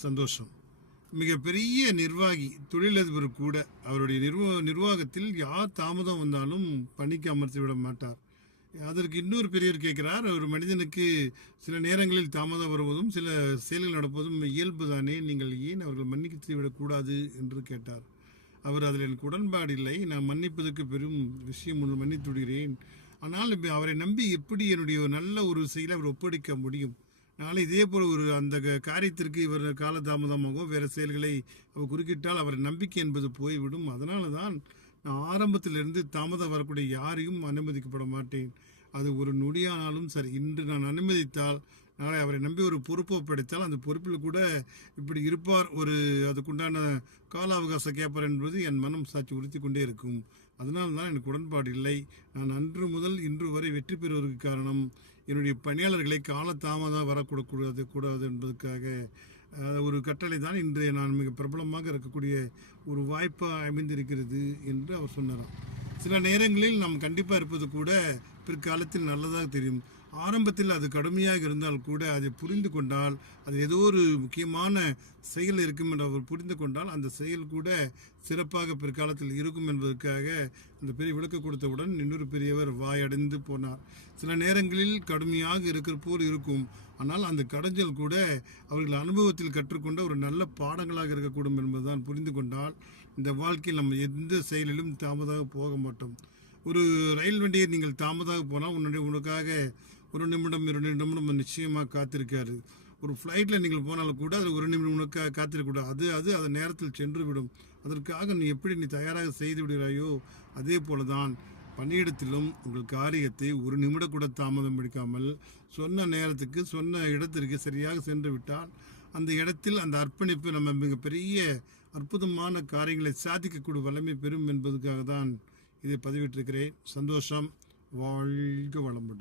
சந்தோஷம். மிகப்பெரிய நிர்வாகி, தொழிலதிபர் கூட அவருடைய நிர்வாகத்தில் யார் தாமதம் வந்தாலும் பணிக்கு அமர்த்தி விட மாட்டார். அதற்கு இன்னொரு பெரியவர் கேட்கிறார், ஒரு மனிதனுக்கு சில நேரங்களில் தாமதம் வருவதும் சில செயல்கள் நடப்பதும் இயல்பு தானே, நீங்கள் ஏன் அவர்கள் மன்னித்து விடக்கூடாது என்று கேட்டார். அவர் அதில் எனக்கு உடன்பாடு இல்லை, நான் மன்னிப்பதற்கு பெரும் விஷயம் ஒன்று மன்னித்து விடுகிறேன். ஆனால் அவரை நம்பி எப்படி என்னுடைய நல்ல ஒரு செயலை அவர் ஒப்படைக்க முடியும்? நாளை இதே போல் ஒரு அந்த காரியத்திற்கு இவர் காலதாமதமாகவோ வேறு செயல்களை அவர் குறுக்கிட்டால் அவர் நம்பிக்கை என்பது போய்விடும். அதனால தான் நான் ஆரம்பத்திலிருந்து தாமதம் வரக்கூடிய யாரையும் அனுமதிக்கப்பட மாட்டேன். அது ஒரு நொடியானாலும் சரி, இன்று நான் அனுமதித்தால் நாளை அவரை நம்பி ஒரு பொறுப்பு ஒப்படைத்தால் அந்த பொறுப்பில் கூட இப்படி இருப்பார், ஒரு அதுக்குண்டான கால அவகாசம் கேட்பார் என்பது என் மனம் சாட்சி உறுத்தி கொண்டே இருக்கும். அதனால தான் எனக்கு உடன்பாடு இல்லை. நான் அன்று முதல் இன்று வரை வெற்றி பெறுவதற்கு காரணம் என்னுடைய பணியாளர்களை காலதாமதம் கூடாது என்பதற்காக ஒரு கட்டளை தான் இன்றைய நான் மிக பிரபலமாக இருக்கக்கூடிய ஒரு வாய்ப்பாக அமைந்திருக்கிறது என்று அவர் சொன்னாராம். சில நேரங்களில் நாம் கண்டிப்பாக இருப்பது கூட பிற்காலத்தில் நல்லதாக தெரியும். ஆரம்பத்தில் அது கடுமையாக இருந்தால் கூட அதை புரிந்து கொண்டால், அது ஏதோ ஒரு முக்கியமான செயல் இருக்கும் என்று அவர் புரிந்து கொண்டால் அந்த செயல் கூட சிறப்பாக பிற்காலத்தில் இருக்கும் என்பதற்காக அந்த பெரிய விளக்க கொடுத்தவுடன் இன்னொரு பெரியவர் வாயடைந்து போனார். சில நேரங்களில் கடுமையாக இருக்கிற போல் இருக்கும், ஆனால் அந்த கடைஞ்சல் கூட அவர்கள் அனுபவத்தில் கற்றுக்கொண்ட ஒரு நல்ல பாடங்களாக இருக்கக்கூடும் என்பதுதான் புரிந்து கொண்டால் இந்த வாழ்க்கையில் நம்ம எந்த செயலிலும் தாமதாக போக மாட்டோம். ஒரு ரயில் வண்டியை நீங்கள் தாமதாக போனால் உனக்காக 1 நிமிடம் 2 நிமிடம் நிச்சயமாக காத்திருக்காரு. ஒரு ஃப்ளைட்டில் நீங்கள் போனாலும் கூட அது 1 நிமிடம் உனக்காக காத்திருக்கக்கூடாது. அது நேரத்தில் சென்று விடும். அதற்காக நீ தயாராக செய்து விடுகிறாயோ அதே போல தான் பணியிடத்திலும் உங்கள் காரியத்தை 1 நிமிடம் கூட தாமதம் எடுக்காமல் சொன்ன நேரத்துக்கு சொன்ன இடத்திற்கு சரியாக சென்று விட்டால் அந்த இடத்தில் அந்த அர்ப்பணிப்பு நம்ம மிகப்பெரிய அற்புதமான காரியங்களை சாதிக்கக்கூடிய வல்லமை பெறும் என்பதற்காக தான் இதை பதிவிட்டிருக்கிறேன். சந்தோஷம். வாழ்க வளமுடன்.